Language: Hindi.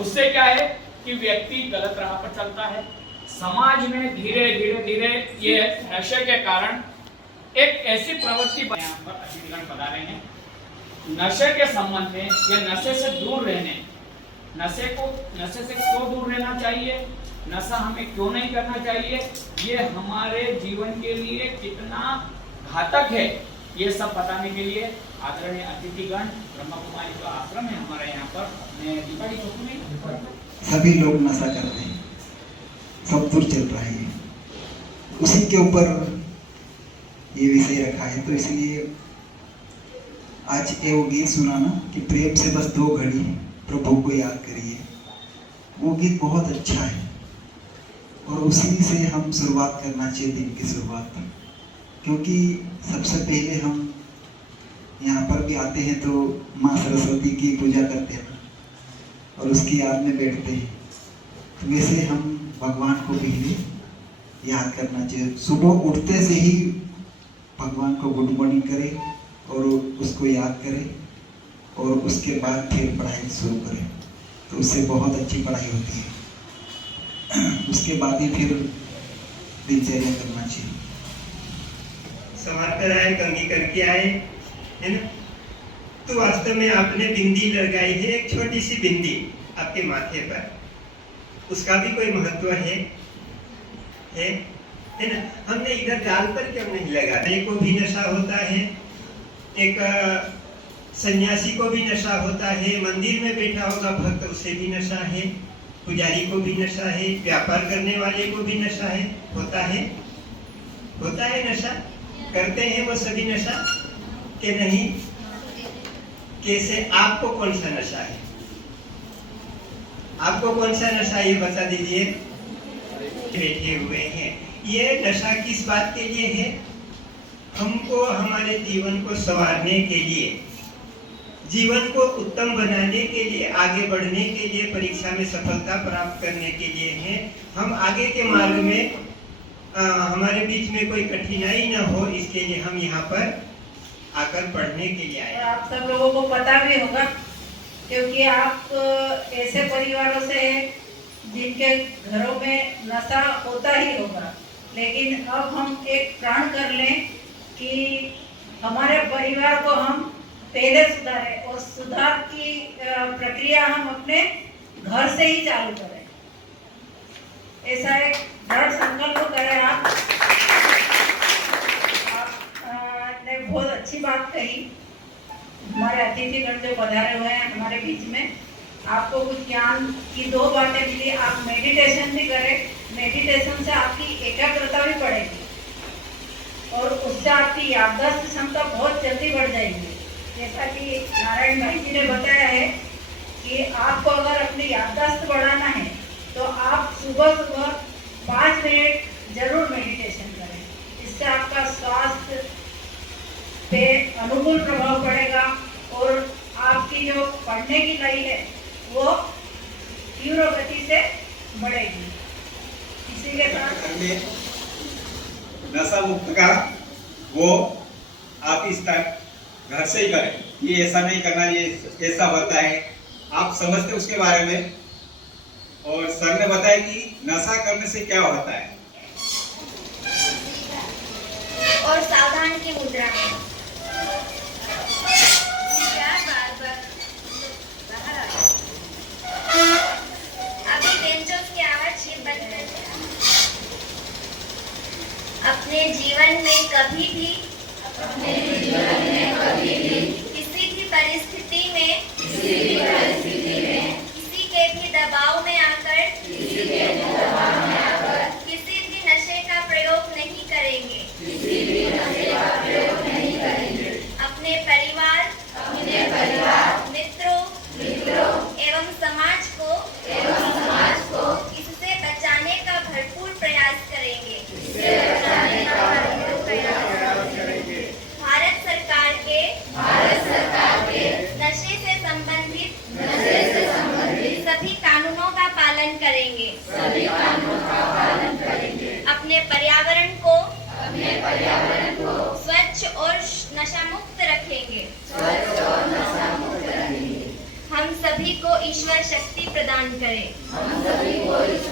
उससे क्या है कि व्यक्ति गलत राह पर चलता है। समाज में धीरे धीरे धीरे ये नशे के कारण एक ऐसी प्रवृत्ति यहाँ पर अतिथिगण पधारे हैं। नशे के संबंध में या नशे से दूर रहने, नशे से क्यों दूर रहना चाहिए, नशा हमें क्यों नहीं करना चाहिए, ये हमारे जीवन के लिए कितना घातक है, ये सब बताने के लिए आदरणीय अतिथिगण ब्रह्मा कुमारी का आश्रम है हमारे यहाँ पर अपने दीपावली चौक में सभी लोग नशा करते हैं, सब दूर चल रहा है। उसी के ऊपर ये विषय रखा है, तो इसलिए आज ये वो गीत सुनाना कि प्रेम से बस 2 घड़ी प्रभु को याद करिए। वो गीत बहुत अच्छा है और उसी से हम शुरुआत करना चाहिए दिन की शुरुआत, क्योंकि सबसे पहले हम यहाँ पर भी आते हैं तो माँ सरस्वती की पूजा करते हैं और उसकी याद में बैठते हैं। तो वैसे हम भगवान को पहले याद करना चाहिए। सुबह उठते से ही भगवान को गुड मॉर्निंग करें और उसको याद करें और उसके बाद फिर पढ़ाई शुरू करें, तो उससे बहुत अच्छी पढ़ाई होती है। उसके बाद ही फिर दिनचर्या करना चाहिए। संवार कर आए, कंघी करके आए, है ना। तो वास्तव में आपने बिंदी लगाई है, एक छोटी सी बिंदी आपके माथे पर, उसका भी कोई महत्व है ना। हमने इधर गाल पर क्यों नहीं लगाते? को भी नशा होता है, एक सन्यासी को भी नशा होता है, मंदिर में बैठा होगा भक्त उसे भी नशा है, पुजारी को भी नशा है, व्यापार करने वाले को भी नशा है, होता है नशा। करते हैं वो सभी नशा कि नहीं? कैसे? आपको कौन सा नशा है? आपको कौन सा नशा, ये बता दीजिए। बैठे हुए हैं, ये नशा किस बात के लिए है? हमको हमारे जीवन को संवारने के लिए, जीवन को उत्तम बनाने के लिए, आगे बढ़ने के लिए, परीक्षा में सफलता प्राप्त करने के लिए है। हम आगे के मार्ग में हमारे बीच में कोई कठिनाई न हो, इसके लिए हम यहाँ पर आकर पढ़ने के लिए आए। आप सब लोगों को पता भी होगा, क्योंकि आप ऐसे परिवारों से जिनके घरों में नशा होता ही होगा। लेकिन अब हम एक प्रण कर लें कि हमारे परिवार को हम पहले सुधारें और सुधार की प्रक्रिया हम अपने घर से ही चालू करें। ऐसा एक दृढ़ संकल्प करें। आपने बहुत अच्छी बात कही। हमारे अतिथिगण जो पधारे हुए हैं हमारे बीच में, आपको कुछ ज्ञान की 2 बातें मिली। आप मेडिटेशन भी करें, मेडिटेशन से आपकी एकाग्रता भी बढ़ेगी और उससे आपकी याददाश्त क्षमता बहुत जल्दी बढ़ जाएगी। जैसा कि नारायण भाई जी ने बताया है कि आपको अगर अपनी याददाश्त बढ़ाना है तो आप सुबह 5 मिनट जरूर मेडिटेशन करें। इससे आपका स्वास्थ्य पे अनुकूल प्रभाव पड़ेगा और आपकी जो पढ़ने की लय है वो तीव्र गति से बढ़ेगी। इसी के साथ नशा मुक्त का वो आप इस टाइम घर से ही करें। ये ऐसा नहीं करना, ये ऐसा होता है, आप समझते उसके बारे में। और सर ने बताया कि नशा करने से क्या होता है। और सावधान की मुद्रा में अभी बेंचों की आवाज बंद कर दिया। अपने जीवन में कभी भी किसी भी परिस्थिति में किसी के भी दबाव में आकर किसी भी नशे का प्रयोग नहीं करेंगे। अपने परिवार, मित्रों एवं समाज को इससे बचाने का भरपूर प्रयास करेंगे। भारत सरकार के नशे से संबंधित सभी कानूनों का पालन करेंगे। अपने पर्यावरण को स्वच्छ प्रदान करें।